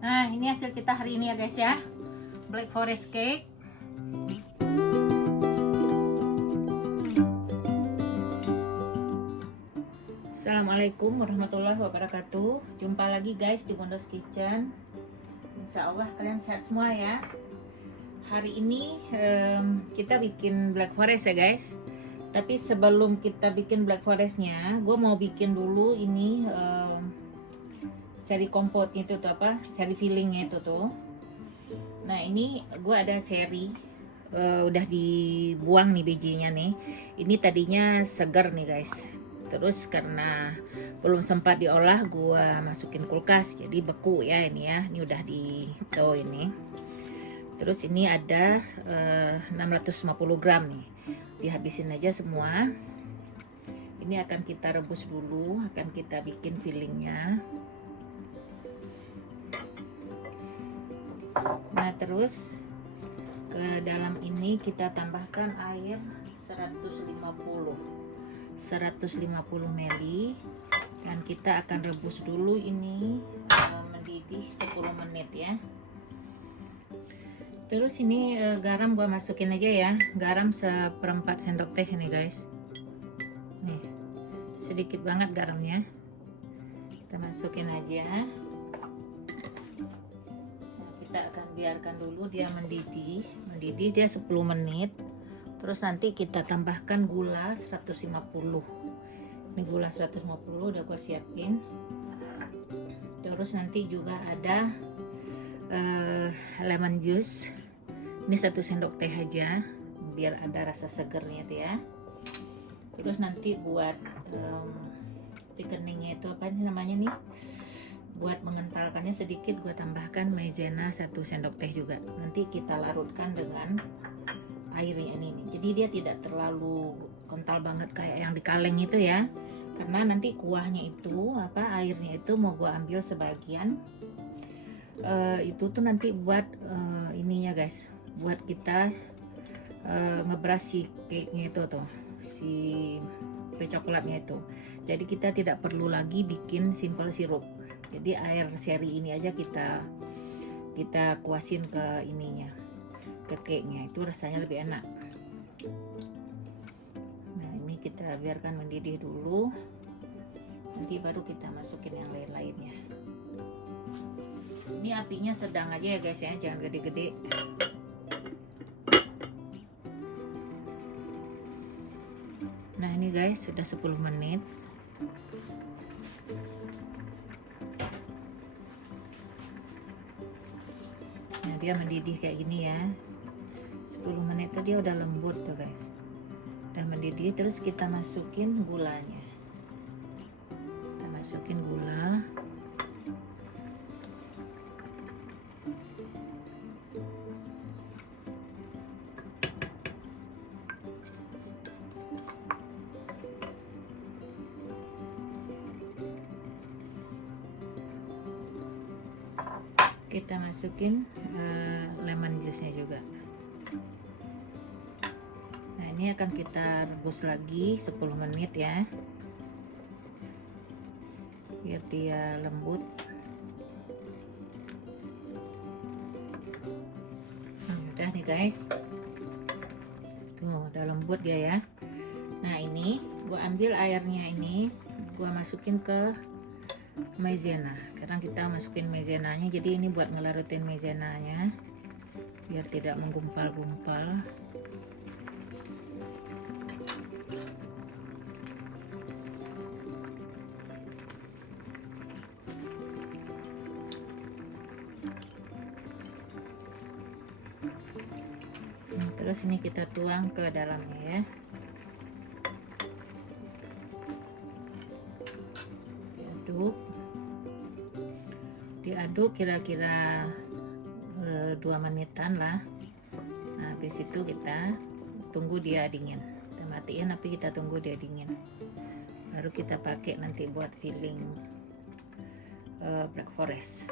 Nah, ini hasil kita hari ini ya guys ya. Black Forest cake. Assalamualaikum warahmatullahi wabarakatuh. Jumpa lagi guys di Bondo's Kitchen. Insya Allah kalian sehat semua ya. Hari ini kita bikin Black Forest ya guys. Tapi sebelum kita bikin Black Forestnya, gue mau bikin dulu ini seri kompotnya itu tuh apa? Seri fillingnya itu tuh. Nah ini gue ada seri udah dibuang nih bijinya nih. Ini tadinya segar nih guys. Terus karena belum sempat diolah, gue masukin kulkas jadi beku ya ini ya. Ini udah dito ini. Terus ini ada 650 gram nih. Dihabisin aja semua. Ini akan kita rebus dulu, akan kita bikin fillingnya. Nah terus ke dalam ini kita tambahkan air 150 ml dan kita akan rebus dulu ini mendidih 10 menit ya. Terus ini garam gua masukin aja ya, garam seperempat sendok teh ini guys. Nih sedikit banget garamnya, kita masukin aja. Nah, kita akan biarkan dulu dia mendidih dia 10 menit. Terus nanti kita tambahkan gula 150. Ini gula 150 udah gua siapin. Terus nanti juga ada lemon juice. Ini 1 sendok teh aja biar ada rasa segernya tuh ya. Terus nanti buat thickeningnya itu apa namanya nih, buat mengentalkannya sedikit gue tambahkan maizena 1 sendok teh juga. Nanti kita larutkan dengan airnya ini nih. Jadi dia tidak terlalu kental banget kayak yang di kaleng itu ya, karena nanti kuahnya itu airnya itu mau gue ambil sebagian. Itu tuh nanti buat ininya guys, buat kita ngebras si cake-nya itu tuh, si kue coklatnya itu. Jadi kita tidak perlu lagi bikin simple sirup. Jadi air seri ini aja kita kuasin ke ininya, ke cake-nya, itu rasanya lebih enak. Nah ini kita biarkan mendidih dulu, nanti baru kita masukin yang lain-lainnya. Ini apinya sedang aja ya guys ya, jangan gede-gede. Nah ini guys sudah 10 menit. Nah dia mendidih kayak gini ya. 10 menit tuh dia udah lembut tuh guys. Udah mendidih. Terus kita masukin gulanya. Kita masukin gula. Kita masukin lemon juice-nya juga. Nah ini akan kita rebus lagi 10 menit ya, biar dia lembut. Nah, udah nih guys, tuh udah lembut dia ya. Nah ini gua ambil airnya, ini gua masukin ke maizena. Sekarang kita masukin maizenanya, jadi ini buat ngelarutin maizenanya biar tidak menggumpal-gumpal. Nah, terus ini kita tuang ke dalamnya ya. Diaduk kira-kira 2 menitan lah. Nah habis itu kita tunggu dia dingin, kita matiin tapi kita tunggu dia dingin, baru kita pakai nanti buat filling Black Forest.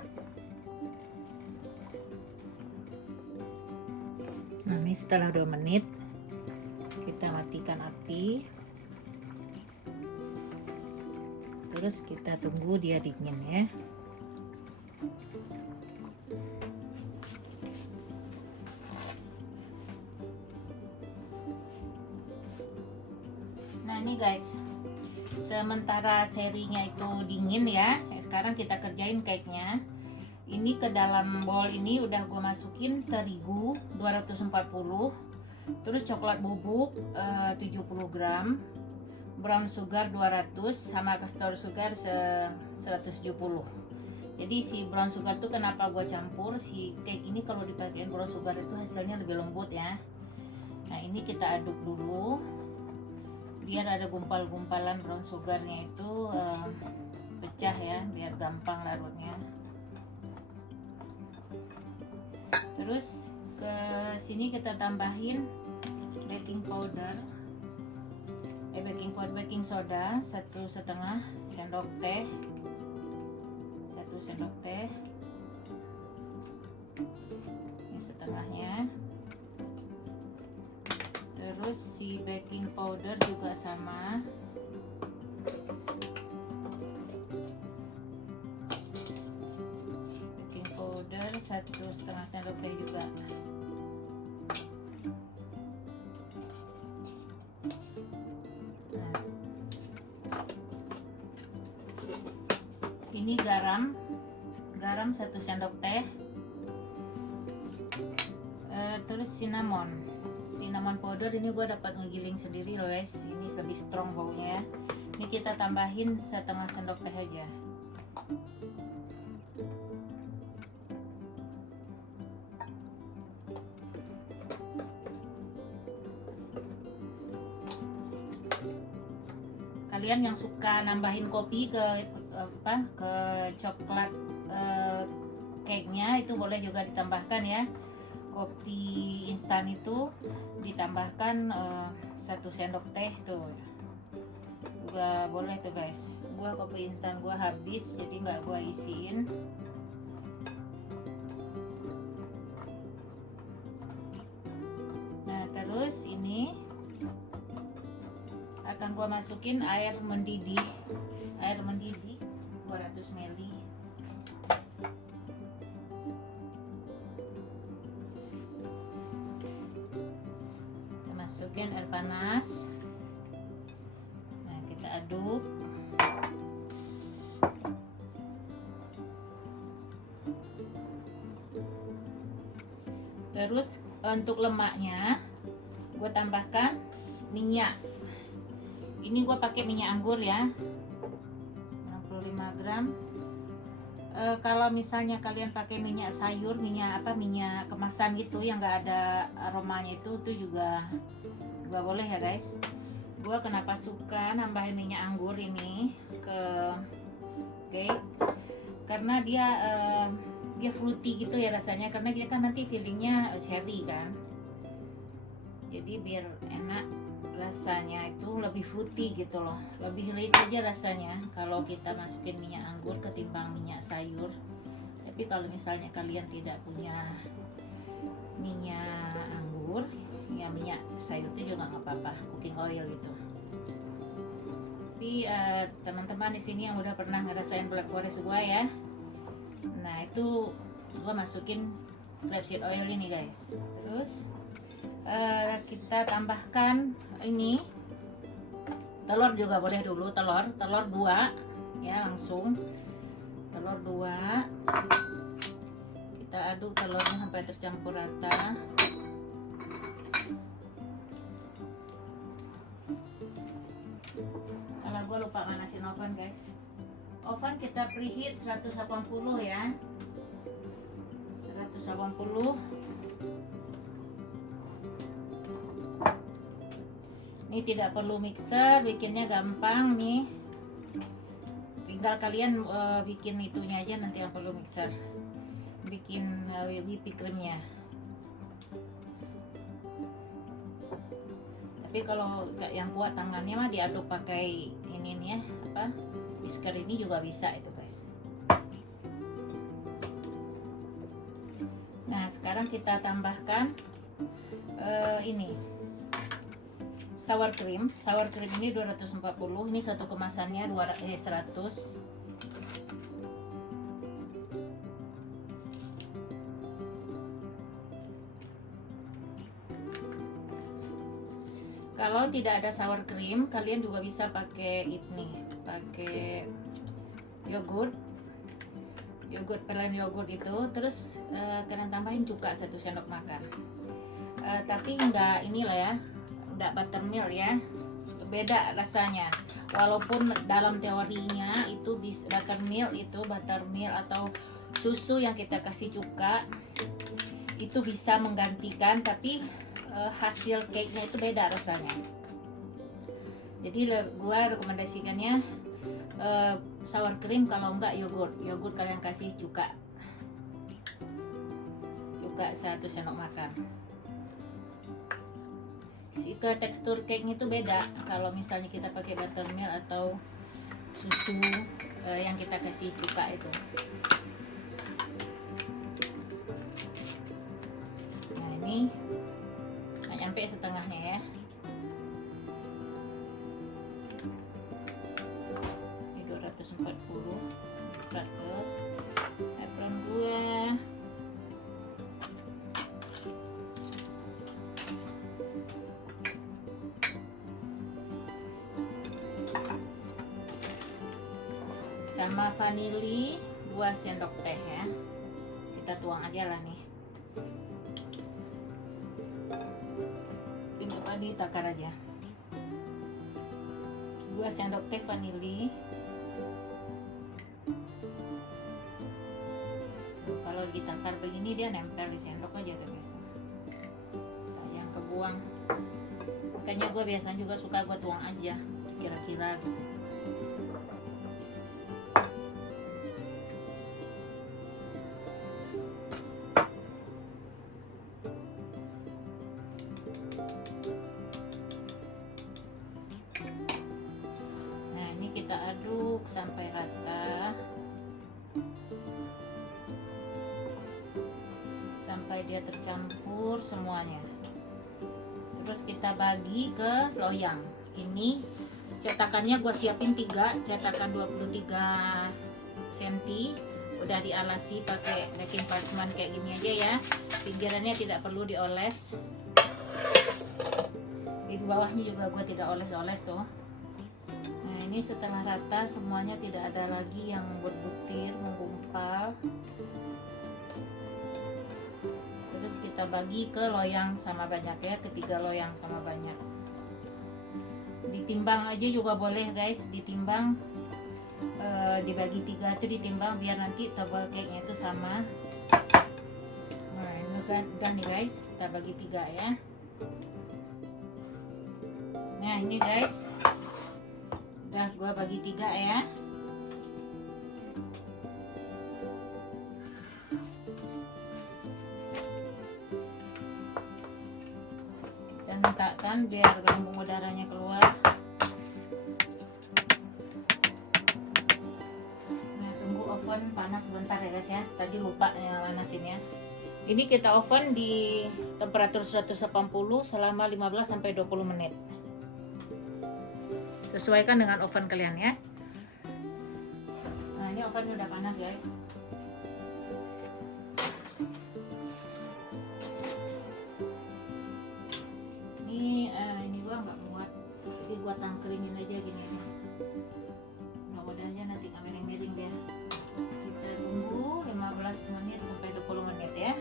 Nah ini setelah 2 menit kita matikan api, terus kita tunggu dia dingin ya. nih guys, sementara serinya itu dingin ya, sekarang kita kerjain cake-nya. Ini ke dalam bowl ini udah gue masukin terigu 240, terus coklat bubuk 70 gram, brown sugar 200, sama castor sugar 170. Jadi si brown sugar tuh kenapa gue campur, si cake ini kalau dipakein brown sugar itu hasilnya lebih lembut ya. Nah ini kita aduk dulu biar ada gumpal-gumpalan brown sugarnya itu pecah ya, biar gampang larutnya. Terus ke sini kita tambahin baking soda 1,5 sendok teh, 1 sendok teh, ini setengahnya. Terus si baking powder juga sama, baking powder 1,5 sendok teh juga. Nah, ini garam 1 sendok teh. Terus cinnamon powder ini gue dapat ngegiling sendiri loh guys, ini lebih strong baunya ya. Ini kita tambahin 1/2 sendok teh aja. Kalian yang suka nambahin kopi ke coklat cake-nya itu boleh juga ditambahkan ya. Kopi instan itu ditambahkan 1 sendok teh tuh juga boleh tuh guys. Gua kopi instan gua habis jadi nggak gua isiin. Nah terus ini akan gua masukin air mendidih 200 ml. Masukin air panas. Nah kita aduk. Terus untuk lemaknya gue tambahkan minyak. Ini gue pakai minyak anggur ya, 65 gram. Kalau misalnya kalian pakai minyak sayur, minyak kemasan gitu yang nggak ada aromanya itu juga boleh ya guys. Gua kenapa suka nambahin minyak anggur ini ke cake, karena dia fruity gitu ya rasanya, karena dia kan nanti fillingnya cherry kan, jadi biar enak rasanya itu lebih fruity gitu loh, lebih rich aja rasanya kalau kita masukin minyak anggur ketimbang minyak sayur. Tapi kalau misalnya kalian tidak punya minyak anggur ya, minyak sayur itu juga nggak apa-apa, cooking oil gitu. Tapi teman-teman di sini yang udah pernah ngerasain Black Forest gua ya, nah itu gua masukin grapeseed oil ini guys. Terus kita tambahkan ini telur juga boleh dulu, telur 2 ya, langsung telur 2. Kita aduk telurnya sampai tercampur rata. Kalau gue lupa manasin oven guys, oven kita preheat 180 ya, 180. Ini tidak perlu mixer, bikinnya gampang nih. Tinggal kalian bikin itunya aja, nanti yang perlu mixer, bikin whipping creamnya. Tapi kalau yang kuat tangannya mah diaduk pakai ini nih ya, whisker ini juga bisa itu guys. Nah sekarang kita tambahkan ini sour cream ini 240, ini satu kemasannya 100. Kalau tidak ada sour cream, kalian juga bisa pakai pakai yogurt plain yogurt itu. Terus kalian tambahin cuka 1 sendok makan. Tapi enggak inilah ya, enggak buttermilk ya, beda rasanya. Walaupun dalam teorinya itu buttermilk atau susu yang kita kasih cuka itu bisa menggantikan, tapi hasil cake-nya itu beda rasanya. Jadi gua rekomendasikannya sour cream, kalau enggak yogurt kalian kasih cuka 1 sendok makan. Ke tekstur cake-nya itu beda kalau misalnya kita pakai buttermilk atau susu yang kita kasih cuka itu. Nah, ini nggak nyampe setengahnya ya. Ini 240 berat ke apron gue. Sama vanili 2 sendok teh ya. Kita tuang aja lah nih. Ini apa, ditakar aja. 2 sendok teh vanili. Kalau ditakar begini dia nempel di sendok aja terus. Sayang kebuang. Makanya gue biasanya juga suka gue tuang aja, kira-kira gitu. Nah, ini kita aduk sampai rata, sampai dia tercampur semuanya. Terus kita bagi ke loyang. Ini cetakannya gue siapin 3 cetakan 23 cm, udah dialasi pakai baking parchment kayak gini aja ya. Pinggirannya tidak perlu dioles. Di bawahnya juga gue tidak oles-oles tuh. Nah, ini setelah rata semuanya, tidak ada lagi yang berbutir menggumpal. Terus kita bagi ke loyang sama banyak ya, ketiga loyang sama banyak. Ditimbang aja juga boleh guys, ditimbang dibagi 3 itu ditimbang biar nanti tebal cake-nya itu sama. Nah, ini udah nih guys, kita bagi 3 ya. Nah, ini guys, udah gua bagi 3 ya. Dan hentakkan biar gelembung udaranya keluar. Nah, tunggu oven panas sebentar ya guys ya. Tadi lupa ya panasin ya. Ini kita oven di temperatur 180 selama 15-20 menit. Sesuaikan dengan oven kalian ya. Nah, ini ovennya udah panas guys. Ini gua nggak muat, jadi gua tangkringin aja gini. Mudah-mudahan nanti nggak miring-miring dia. Kita tunggu 15 menit sampai 20 menit ya.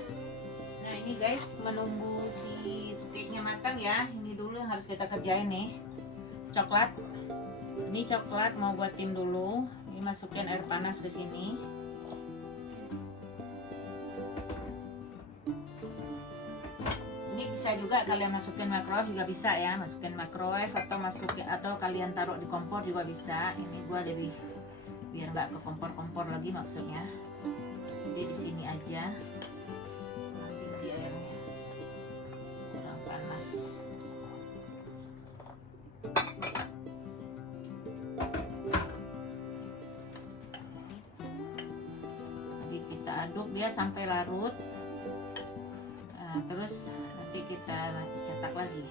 Nah, ini guys, menunggu si cake-nya matang ya. Ini dulu yang harus kita kerjain nih. Coklat. Ini coklat mau gua tim dulu. Ini masukin air panas ke sini. Ini bisa juga kalian masukin microwave juga bisa ya, masukin microwave atau kalian taruh di kompor juga bisa. Ini gua lebih biar nggak ke kompor-kompor lagi maksudnya. Jadi di sini aja. Nanti airnya kurang panas. Jadi kita aduk dia sampai larut. Nah, terus nanti kita cetak lagi.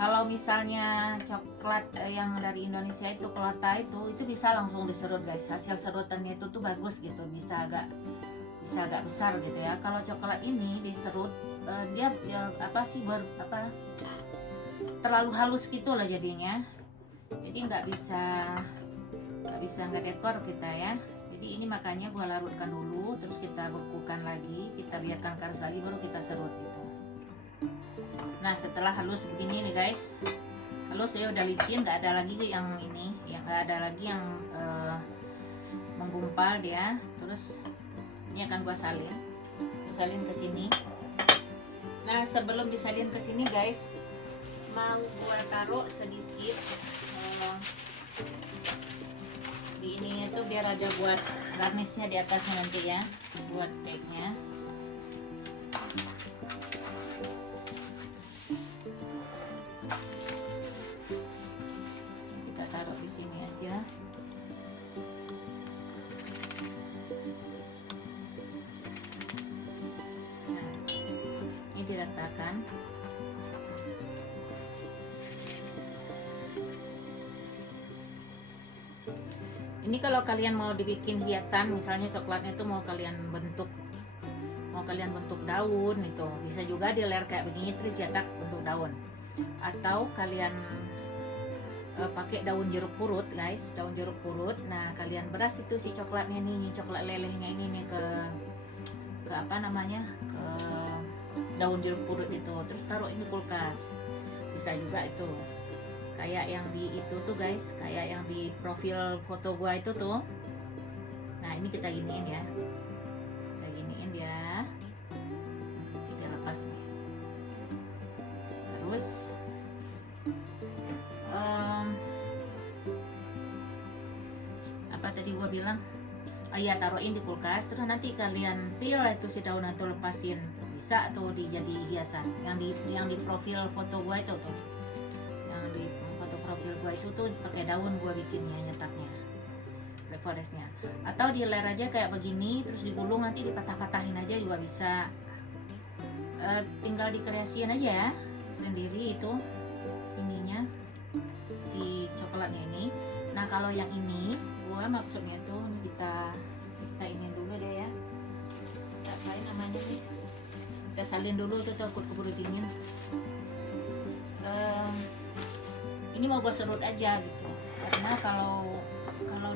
Kalau misalnya coklat yang dari Indonesia itu kelata itu bisa langsung diserut guys. Hasil serutannya itu tuh bagus gitu, bisa agak besar gitu ya. Kalau coklat ini diserut dia terlalu halus gitu loh jadinya. Jadi nggak bisa nggak dekor kita ya. Jadi ini makanya gua larutkan dulu, terus kita bekukan lagi, kita biarkan keras lagi, baru kita serut gitu. Nah setelah halus begini nih guys, halus ya, udah licin, nggak ada lagi yang ini, yang nggak ada lagi yang menggumpal dia. Terus ini akan gua salin ke sini. Nah sebelum disalin ke sini guys, mau gua taruh sedikit di ininya tuh biar ada buat garnisnya di atasnya nanti ya, buat cake-nya. Kita taruh di sini aja. Nah, ini diratakan. Ini kalau kalian mau dibikin hiasan, misalnya coklatnya itu mau kalian bentuk daun itu, bisa juga di layer kayak begini terus cetak bentuk daun. Atau kalian pakai daun jeruk purut guys, daun jeruk purut. Nah kalian beras itu si coklatnya nih, coklat lelehnya ini nih ke apa namanya, ke daun jeruk purut itu, terus taruh ini kulkas. Bisa juga itu. Kayak yang di itu tuh guys, kayak yang di profil foto gua itu tuh. Nah ini kita giniin ya, kita giniin dia, kita lepas nih. Terus apa tadi gua bilang, oh iya, taruhin di kulkas, terus nanti kalian peel itu si daun atau lepasin, bisa tuh jadi hiasan. Yang di profil foto gua itu tuh, yang di profil gua itu tuh pakai daun gua bikinnya, nyetaknya Black Forestnya. Atau di layer aja kayak begini, terus digulung, nanti dipatah-patahin aja juga bisa. Tinggal dikreasiin aja ya sendiri itu ininya, si coklatnya ini. Nah kalau yang ini gua maksudnya tuh ini kita ini dulu deh ya, apa namanya nih, kita salin dulu tuh takut keburu dingin. Ini mau gue serut aja gitu, karena kalau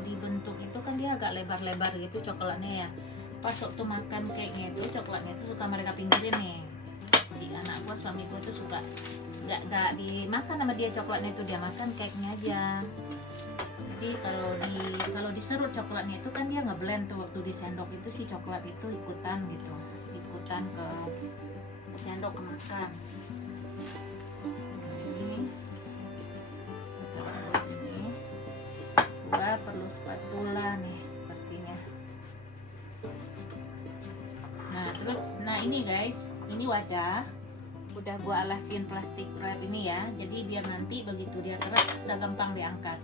dibentuk itu kan dia agak lebar-lebar gitu coklatnya ya. Pas waktu makan cake-nya itu, coklatnya itu suka mereka pinggirin nih. Si anak gue, suami gue tuh suka nggak dimakan sama dia coklatnya itu, dia makan cake-nya aja. Jadi kalau diserut coklatnya itu kan dia ngeblend tuh, waktu disendok itu si coklat itu ikutan gitu, ikutan ke sendok kemakan. Perlu spatula nih sepertinya. Nah ini guys, ini wadah udah gua alasin plastik wrap ini ya, jadi biar nanti begitu dia keras bisa gampang diangkat.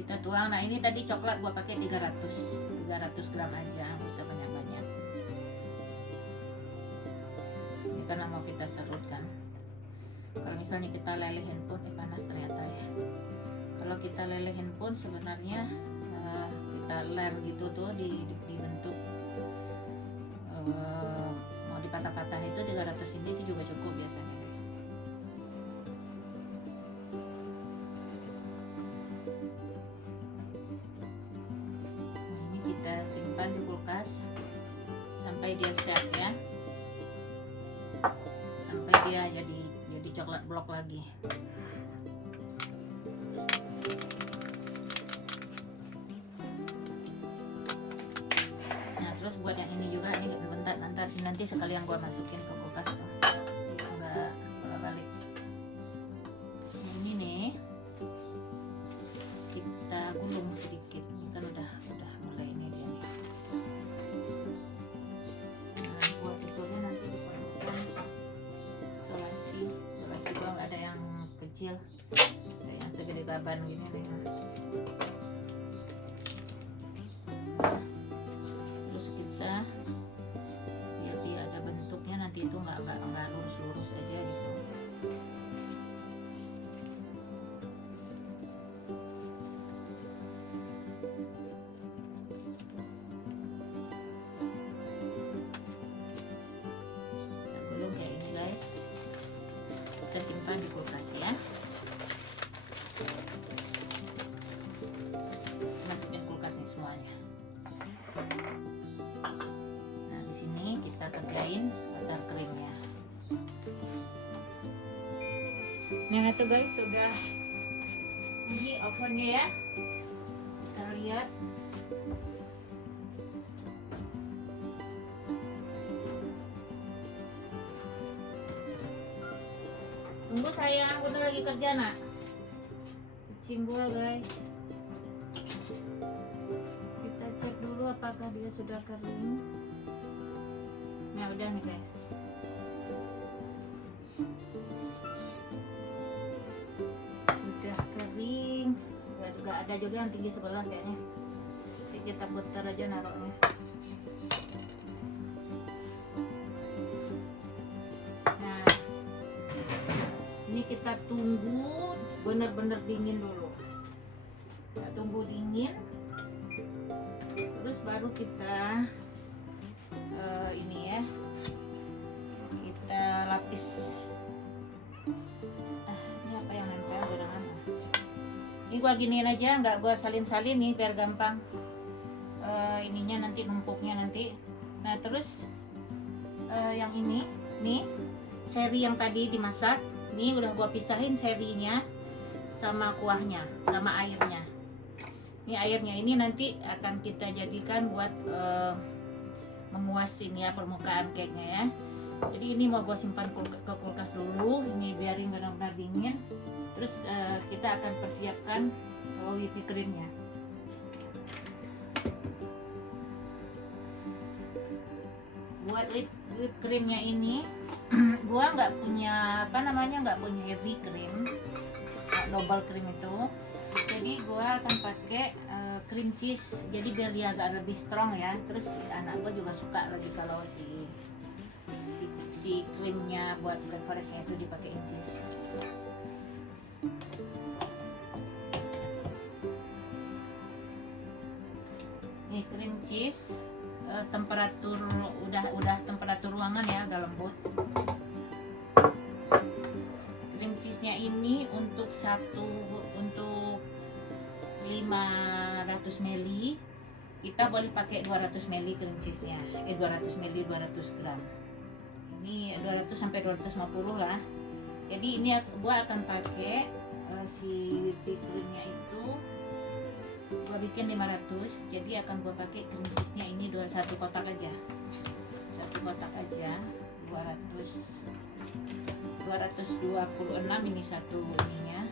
Kita tuang. Nah ini tadi coklat gua pakai 300 gram aja, bisa banyak-banyak. Karena mau kita serut kan. Kalau misalnya kita lelehin pun panas ternyata ya. Kalau kita lelehin pun sebenarnya kita layer gitu tuh dibentuk mau dipatah-patah itu 300 ini itu juga cukup biasanya guys. Nah, ini kita simpan di kulkas sampai dia set ya. Sampai dia jadi coklat blok lagi. Nah terus buat yang ini juga, ini bentar nanti sekalian gua masukin ke kulkas tuh, nggak balik. Ini nih kita gulung sedikit, kan udah mulai ini dia nih. Nah buat itunya nanti diperlukan solasi gua nggak ada yang kecil, ada yang segede gaban gini nih. Nah, terus kita biar dia ada bentuknya nanti itu nggak lurus aja gitu. kita simpan di kulkas ya. Masukin kulkas nih semuanya. Nah di sini kita kerjain buttercreamnya. Nah itu guys, sudah ini ovennya ya. Kita lihat. Tunggu sayang, Bunda lagi kerja nak. Kucing gua guys. Kita cek dulu apakah dia sudah kering. Nah udah nih guys. Sudah kering. Gak ada juga yang tinggi sebelah kayaknya. Jadi kita putar aja naruhnya. Ini kita tunggu benar-benar dingin dulu. Kita tunggu dingin, terus baru kita ini ya, kita lapis. Ini apa yang nempel barengan? Ini gua giniin aja, nggak gua salin-salin nih biar gampang. Ininya nanti numpuknya nanti. Nah terus yang ini, nih seri yang tadi dimasak. Ini udah gua pisahin serinya sama kuahnya, sama airnya. Ini airnya ini nanti akan kita jadikan buat menguas ini ya permukaan cake-nya ya. Jadi ini mau gua simpan ke kulkas dulu. Ini biarin benar-benar dingin. Terus kita akan persiapkan whipped cream-nya. Buat whipped cream-nya ini gua nggak punya nggak punya heavy cream, double cream itu. Jadi gua akan pakai cream cheese. Jadi biar dia agak lebih strong ya. Terus anak gua juga suka lagi kalau si krimnya buat black forestnya itu dipakai cheese. Nih cream cheese. Temperatur udah temperatur ruangan ya, udah lembut. Cream cheese-nya ini untuk 500 ml kita boleh pakai 200 ml cream cheese-nya. 200 ml 200 gram. Ini 200 sampai 250 lah. Jadi ini gua akan pakai si whipped cream-nya itu gua bikin 500, jadi akan gua pakai cream cheese-nya ini 1 kotak aja. 1 kotak aja 226 ini satu ininya.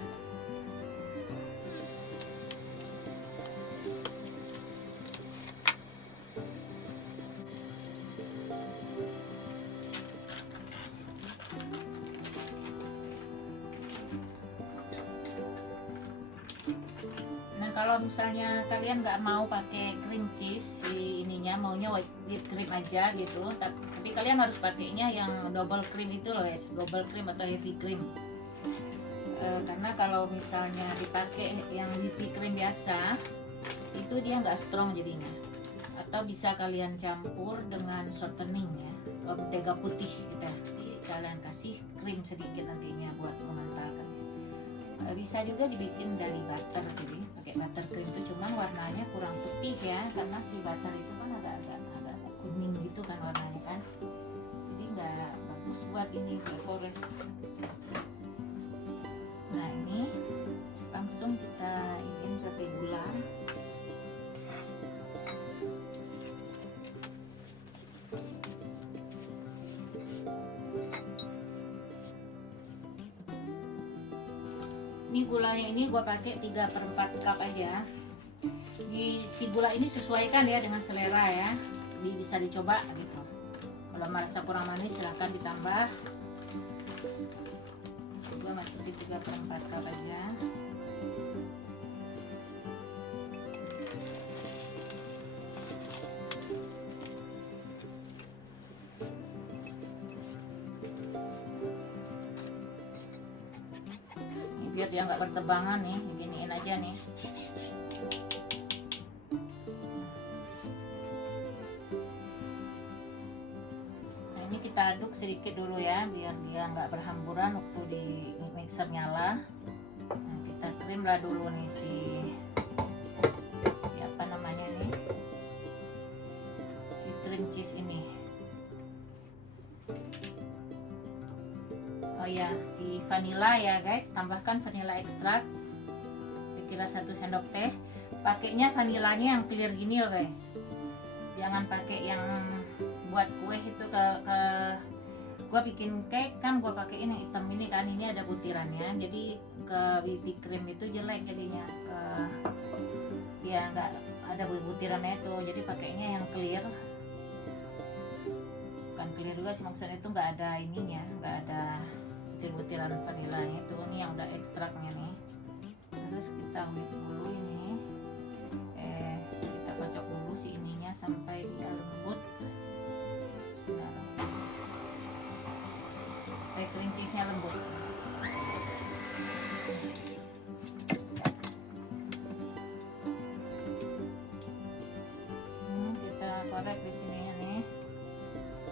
Kalau misalnya kalian nggak mau pakai cream cheese si ininya, maunya whipped cream aja gitu, tapi kalian harus pakainya yang double cream itu loh guys, double cream atau heavy cream. Karena kalau misalnya dipakai yang whipped cream biasa itu dia nggak strong jadinya. Atau bisa kalian campur dengan shortening ya, mentega putih gitu. Jadi kalian kasih krim sedikit nantinya buat mengentalkan. Bisa juga dibikin dari butter sih, pakai buttercream itu, cuman warnanya kurang putih ya, karena si butter itu kan agak kuning gitu kan warnanya kan, jadi nggak bagus buat ini black forest. Nah ini langsung kita ingin sate gula. Ini gulanya ini gue pakai 3/4 cup aja. Si gula ini sesuaikan ya dengan selera ya. Bisa dicoba gitu. Kalau merasa kurang manis silahkan ditambah. Gue masukin 3/4 cup aja. Biar dia nggak bertebangan nih, giniin aja nih. Nah ini kita aduk sedikit dulu ya, biar dia nggak berhamburan waktu di mixer nyala. Nah, kita krim lah dulu nih siapa namanya nih, si cream cheese ini. Oh ya, si vanilla ya guys, tambahkan vanilla ekstrak kira 1 sendok teh. Pakainya vanilanya yang clear gini loh guys, jangan pakai yang buat kue itu gua bikin cake kan gua pakein yang hitam ini kan, ini ada butirannya, jadi ke BB cream itu jelek jadinya, ya nggak ada butirannya itu, jadi pakainya yang clear. Bukan clear juga sih, maksudnya itu nggak ada ininya, nggak ada butir-butiran vanilanya itu, ini yang udah ekstraknya nih. Terus kita whip dulu ini, kita kocok dulu si ininya sampai dia lembut. Sampai cream cheese-nya lembut. Kita korek di sini nih,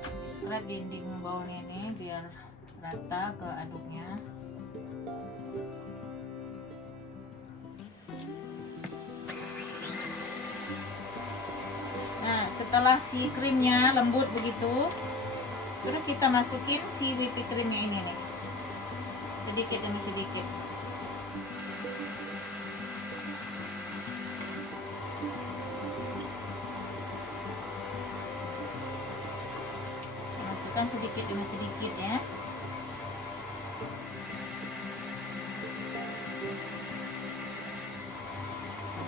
di scrub dinding bawahnya nih biar rata ke aduknya. Nah, setelah si krimnya lembut begitu, terus kita masukin si whipping creamnya ini nih, sedikit demi sedikit. Masukkan sedikit demi sedikit ya.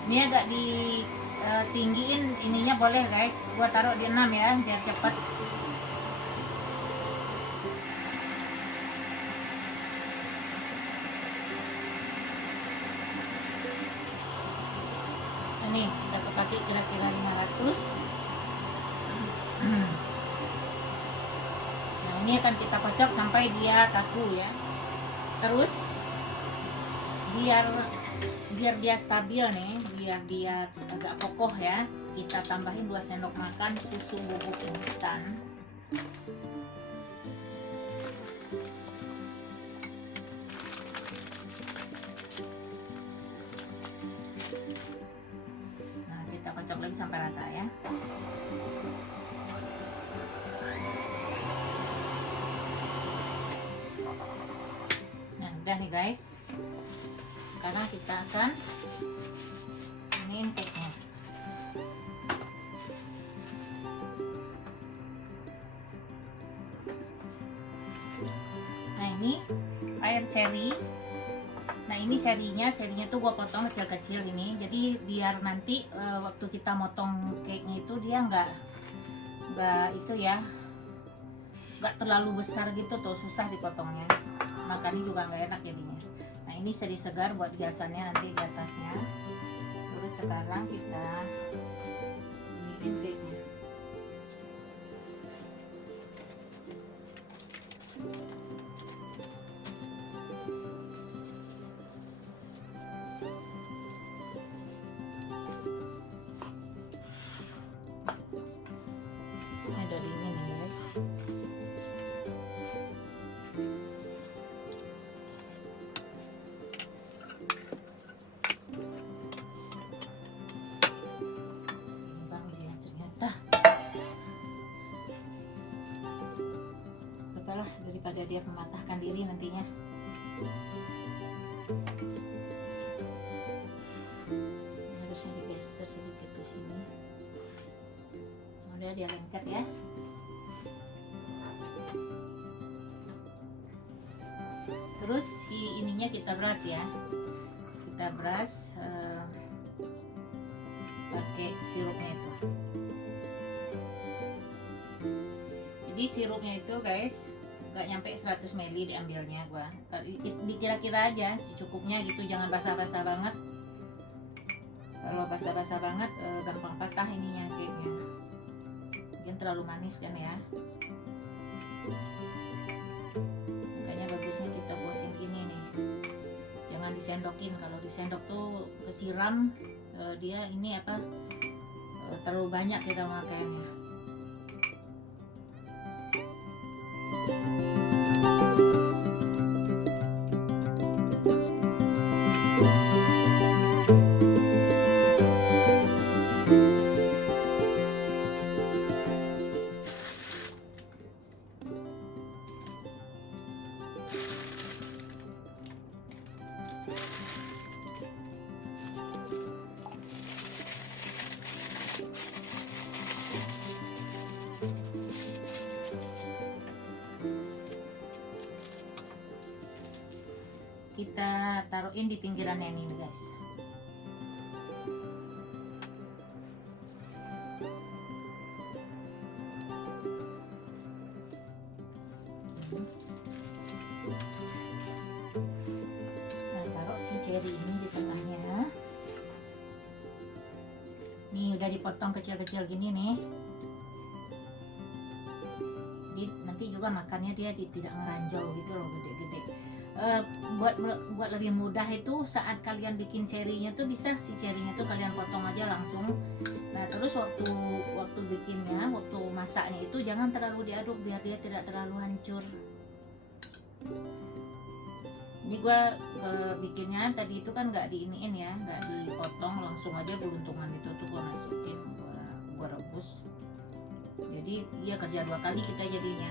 Ini agak ditinggiin ininya boleh guys, gua taruh di 6 ya biar cepat. Ini kita pakai kira-kira 500. Nah, ini akan kita kocok sampai dia kaku ya. Terus biar dia stabil nih, biar dia agak kokoh ya, kita tambahin 2 sendok makan susu bubuk instan. Nah, kita kocok lagi sampai rata ya. Nah, udah nih guys. Sekarang kita akan iniin cake-nya. Nah, ini air seri. Nah, ini serinya tuh gua potong kecil-kecil ini. Jadi biar nanti waktu kita motong cake-nya itu dia nggak itu ya, nggak terlalu besar gitu tuh, susah dipotongnya. Makannya juga nggak enak jadinya. Nah, ini seri segar buat hiasannya nanti di atasnya. Terus sekarang kita bikin cake-nya. Nah, dari ini nih guys. Daripada dia mematahkan diri nantinya. Ini harusnya digeser sedikit ke sini. Udah dia lengket ya. Terus si ininya kita brush ya. Kita brush pakai sirupnya itu. Jadi sirupnya itu guys nggak nyampe 100 ml diambilnya gua, dikira-kira aja secukupnya gitu, jangan basah-basah banget. Kalau basah-basah banget gampang patah ininya cake-nya, mungkin terlalu manis kan ya. Makanya bagusnya kita bosin gini nih, jangan disendokin. Kalau disendok tuh kesiram, dia ini apa, terlalu banyak kita makainya. kita taruhin di pinggirannya nih guys. Nah, taruh si cherry ini di tengahnya. Nih udah dipotong kecil-kecil gini nih. Jadi nanti juga makannya dia tidak ngeranjau gitu loh, gede-gede. Buat lebih mudah itu saat kalian bikin cherry-nya tuh bisa si cherry-nya tuh kalian potong aja langsung. Nah terus waktu bikinnya, waktu masaknya itu jangan terlalu diaduk biar dia tidak terlalu hancur. Ini gua bikinnya tadi itu kan nggak diiniin ya, nggak dipotong, langsung aja geluntungan itu tuh gua masukin, gua rebus. Jadi iya kerja 2 kali kita jadinya.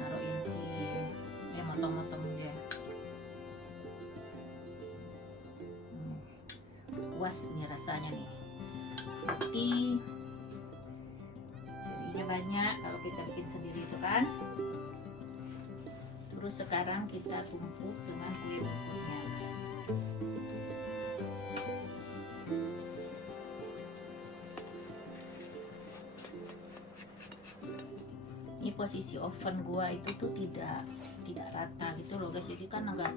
Naruhin si motong-motong dia. Puas nih rasanya nih. Putih. Jadinya banyak kalau kita bikin sendiri itu kan. Terus sekarang kita tumpuk dengan kue buntutnya. Ini posisi oven gua itu tuh tidak rata gitu loh guys, jadi kan agak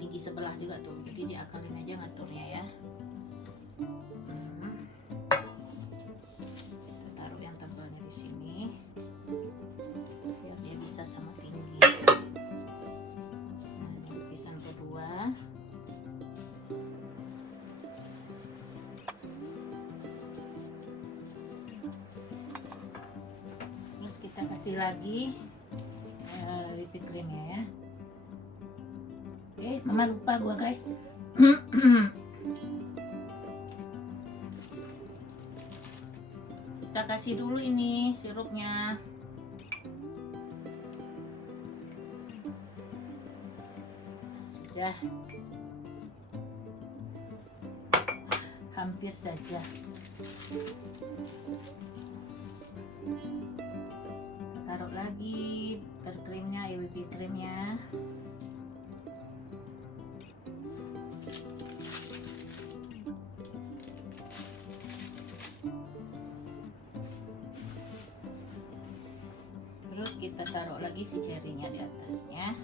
tinggi sebelah juga tuh, jadi diakalin aja ngaturnya ya. Taruh yang tebalnya di sini biar dia bisa sama tinggi. Nah, ini lapisan kedua. Terus kita kasih lagi whipping creamnya ya. Mama lupa gua guys. Kita kasih dulu ini sirupnya. Sudah. Hampir saja. Taruh lagi krimnya, whipping creamnya. Terus kita taruh lagi si cherry-nya di atasnya.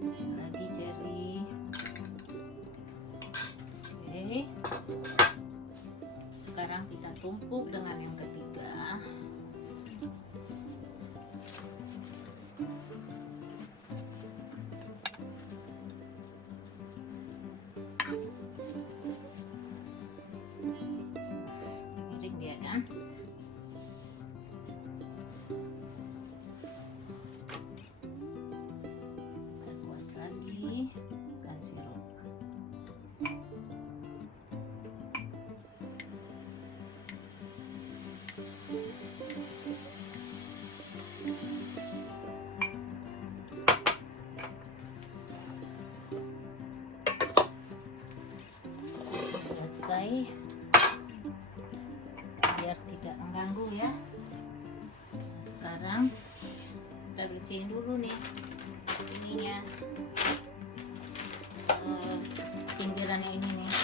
Lapisin lagi cherry. Oke. Sekarang kita tumpuk dengan yang ketiga. Miring dia kan. Kuas lagi dan sirup. Selesai, biar tidak mengganggu ya. Sekarang kita bersihin dulu nih ininya, pinggirannya ini nih.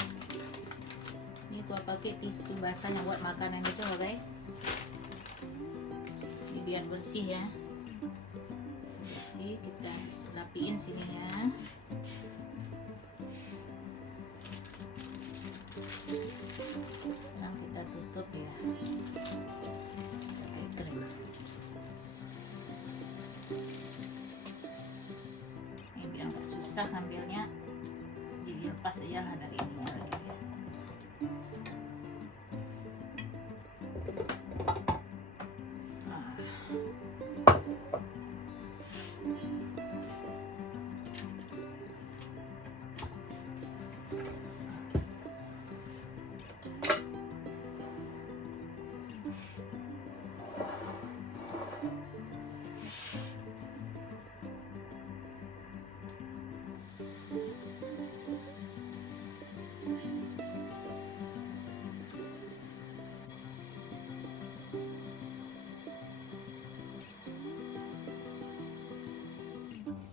Ini gua pakai tisu basah yang buat makanan itu loh guys. Ini biar bersih ya, bersih. Kita rapiin sininya. Sekarang kita tutup ya, pakai krim. Ini biar nggak susah ngambilnya, dilepas aja lah dari ini lagi ya.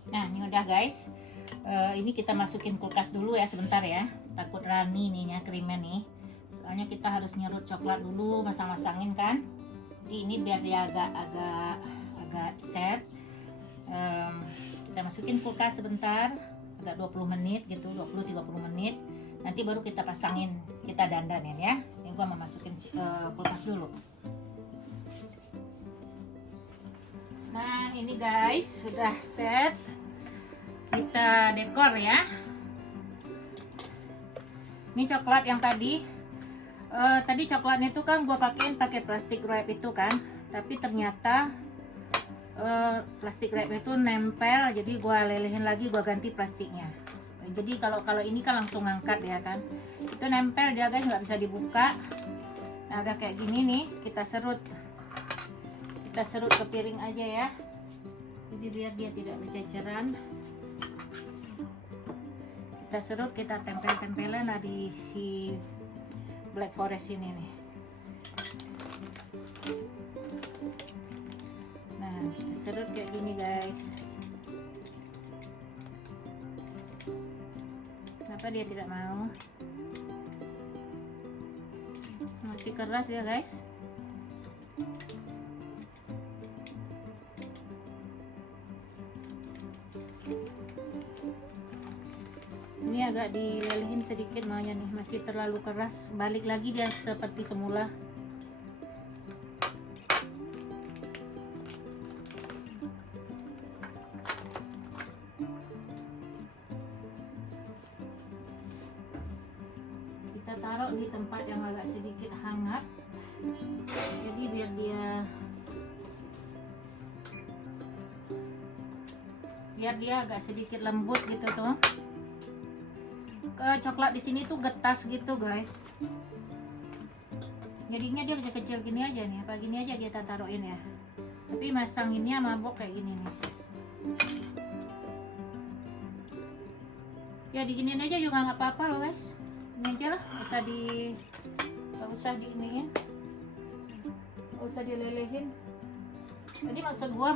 Nah ini udah guys, Ini kita masukin kulkas dulu ya sebentar ya, takut rani nih krimnya nih, soalnya kita harus nyerut coklat dulu, masang-masangin kan. Jadi ini biar dia agak set. Kita masukin kulkas sebentar, agak 20 menit gitu, 20-30 menit. Nanti baru kita pasangin, kita dandanin ya. Ini gua mau masukin kulkas dulu. Nah ini guys sudah set, kita dekor ya. Ini coklat yang tadi coklatnya itu kan gua pakai plastik wrap itu kan, tapi ternyata plastik wrap itu nempel, jadi gua lelehin lagi, gua ganti plastiknya. Jadi kalau ini kan langsung ngangkat ya kan, itu nempel dia guys, nggak bisa dibuka. Nah udah kayak gini nih, kita serut ke piring aja ya, jadi biar dia tidak berceceran. Kita serut, kita tempel-tempelin lah di si black forest ini nih. Nah kita serut kayak gini guys. Kenapa dia tidak mau? Masih keras ya guys. Ini agak dilelehin sedikit maunya nih, masih terlalu keras, balik lagi dia seperti semula. Kita taruh di tempat yang agak sedikit hangat, jadi biar dia agak sedikit lembut gitu tuh. Coklat di sini tuh getas gitu guys, jadinya dia kecil-kecil gini aja nih, apa gini aja kita taruhin ya. Tapi masanginnya mabok kayak gini nih ya, diginiin aja juga nggak apa-apa loh guys. Ini aja lah, nggak usah diiniin, nggak usah dilelehin. Jadi maksud gua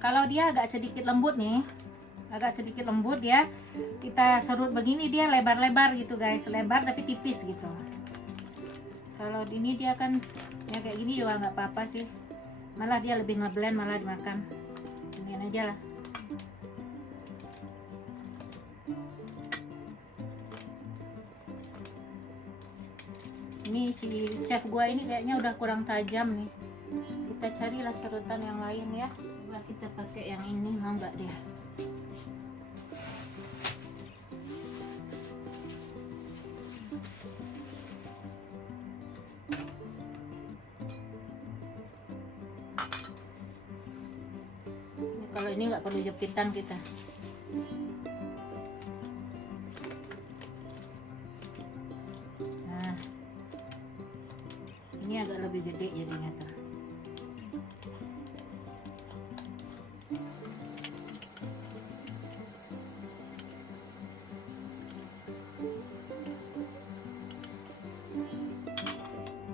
kalau dia agak sedikit lembut nih, ya kita serut begini, dia lebar-lebar gitu guys, lebar tapi tipis gitu. Kalau ini dia kan ya kayak gini juga nggak apa-apa sih, malah dia lebih ngeblend, malah dimakan. Ini aja lah. Ini si chef gua ini kayaknya udah kurang tajam nih, kita carilah serutan yang lain ya. Coba kita pakai yang ini, mau nggak dia? Kalau ini nggak perlu jepitan kita. Nah, ini agak lebih gede jadinya tuh.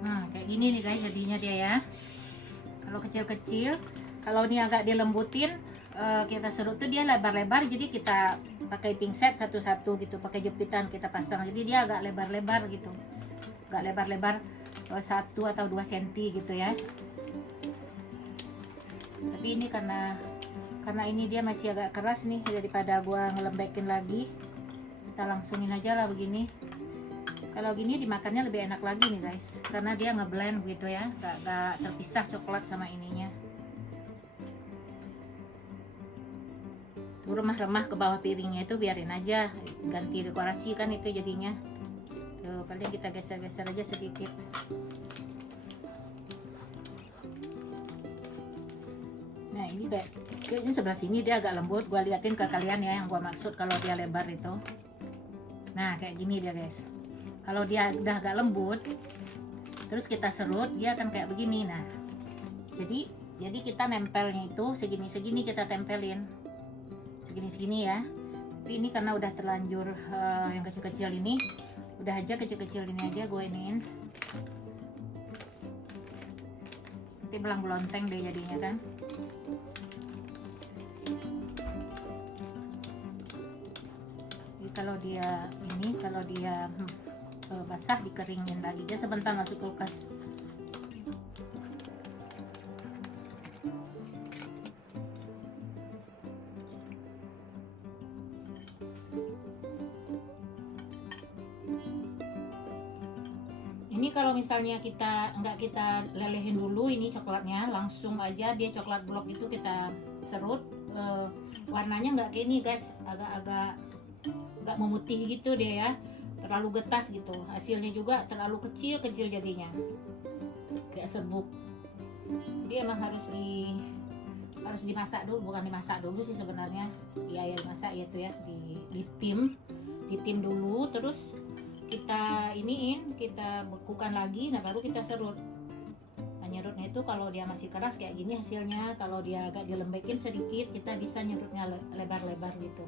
Nah, kayak gini nih guys jadinya dia ya. Kalau kecil-kecil, kalau ini agak dilembutin, kita serut tuh dia lebar-lebar, jadi kita pakai pinset satu-satu gitu, pakai jepitan kita pasang, jadi dia agak lebar-lebar gitu, agak lebar-lebar 1 atau 2 cm gitu ya. Tapi ini karena ini dia masih agak keras nih, daripada gua ngelembekin lagi, kita langsungin aja lah begini. Kalau gini dimakannya lebih enak lagi nih guys, karena dia ngeblend gitu ya, gak terpisah coklat sama ininya. Remah-remah ke bawah piringnya itu biarin aja, ganti dekorasi kan itu jadinya. Tuh, paling kita geser-geser aja sedikit. Nah ini kayaknya sebelah sini dia agak lembut, gua liatin ke kalian ya yang gua maksud kalau dia lebar itu. Nah kayak gini dia guys. Kalau dia udah agak lembut, terus kita serut, dia akan kayak begini. Nah jadi kita nempelnya itu segini-segini, kita tempelin segini-segini ya. Tapi ini karena udah terlanjur yang kecil-kecil ini, udah aja kecil-kecil ini aja gue iniin. Nanti belang-belonteng deh jadinya kan. kalau dia basah dikeringin lagi, dia sebentar masuk kulkas. Ini kalau misalnya nggak kita lelehin dulu ini coklatnya, langsung aja dia coklat blok itu kita serut, warnanya nggak kayak ini guys, agak-agak nggak memutih gitu dia ya, terlalu getas gitu. Hasilnya juga terlalu kecil jadinya, kayak serbuk. Dia emang harus dimasak dulu, bukan dimasak dulu sih sebenarnya, ya dimasak ya tuh ya, ditim dulu, terus kita kita bekukan lagi, nah baru kita serut. Nah, nyerutnya itu kalau dia masih keras kayak gini hasilnya, kalau dia agak dilembekin sedikit kita bisa nyerutnya lebar-lebar gitu.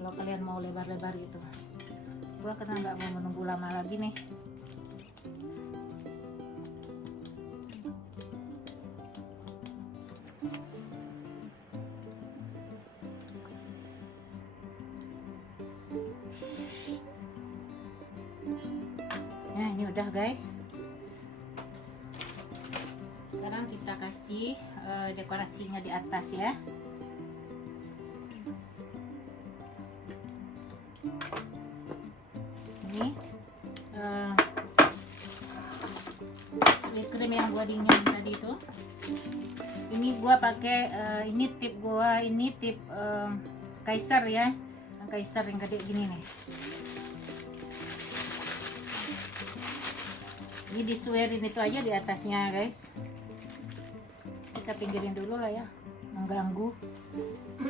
Kalau kalian mau lebar-lebar gitu, gua karena nggak mau menunggu lama lagi nih. Nah ini udah guys, sekarang kita kasih dekorasinya di atas ya. Ini krim yang gua dingin tadi itu, ini gua pakai ini tip Kaiser ya, Kaiser yang gede gini nih. Ini disuerin itu aja di atasnya guys. Kita pinggirin dulu lah ya, mengganggu. Nah.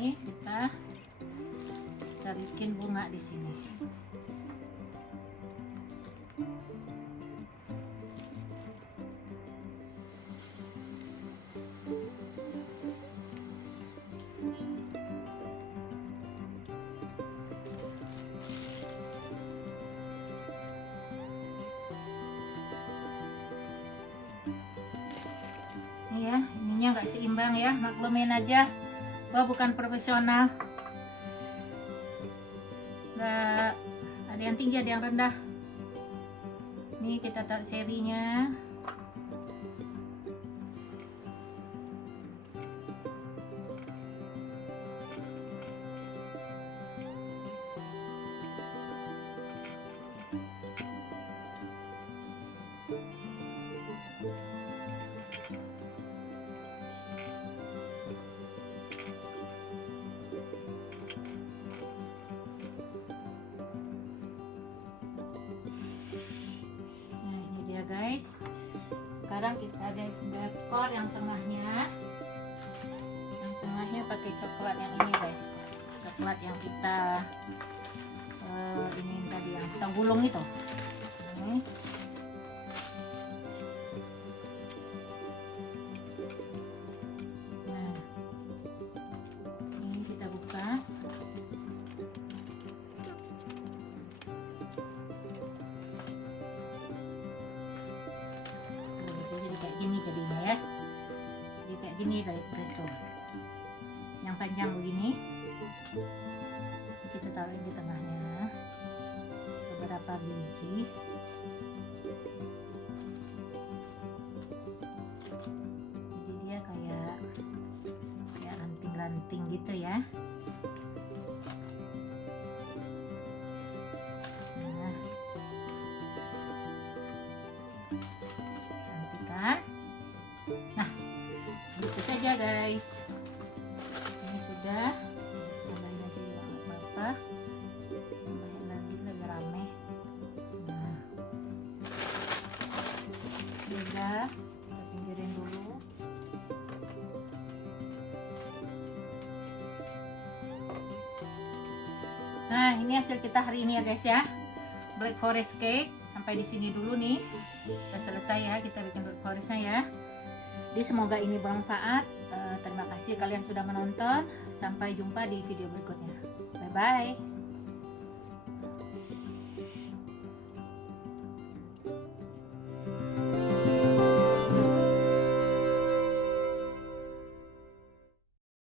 Ini kita tarikin bunga di sini. Ini ya, ininya nggak seimbang ya, maklumin aja. Gua bukan profesional, nggak ada yang tinggi ada yang rendah. Ini kita taruh serinya. Guys, sekarang kita ada dekor yang tengahnya pakai coklat yang ini guys, coklat yang kita ini tadi yang kita gulung itu. Ini. Nah, ini kita buka. Gini jadinya ya, jadi kayak gini guys tuh, yang panjang begini. Kita taruh di tengahnya beberapa biji. Jadi dia kayak ranting-ranting gitu ya. Nah, cantik kan? Nah, gitu saja guys. Ini sudah, tambahin aja juga nggak apa-apa. Tambahin lagi lebih rame. Nah, sudah, kita pinggirin dulu. Nah, ini hasil kita hari ini ya guys ya. Black Forest cake. Sampai di sini dulu nih. Udah selesai ya kita bikin Black Forestnya ya. Jadi semoga ini bermanfaat. Terima kasih kalian sudah menonton. Sampai jumpa di video berikutnya. Bye bye.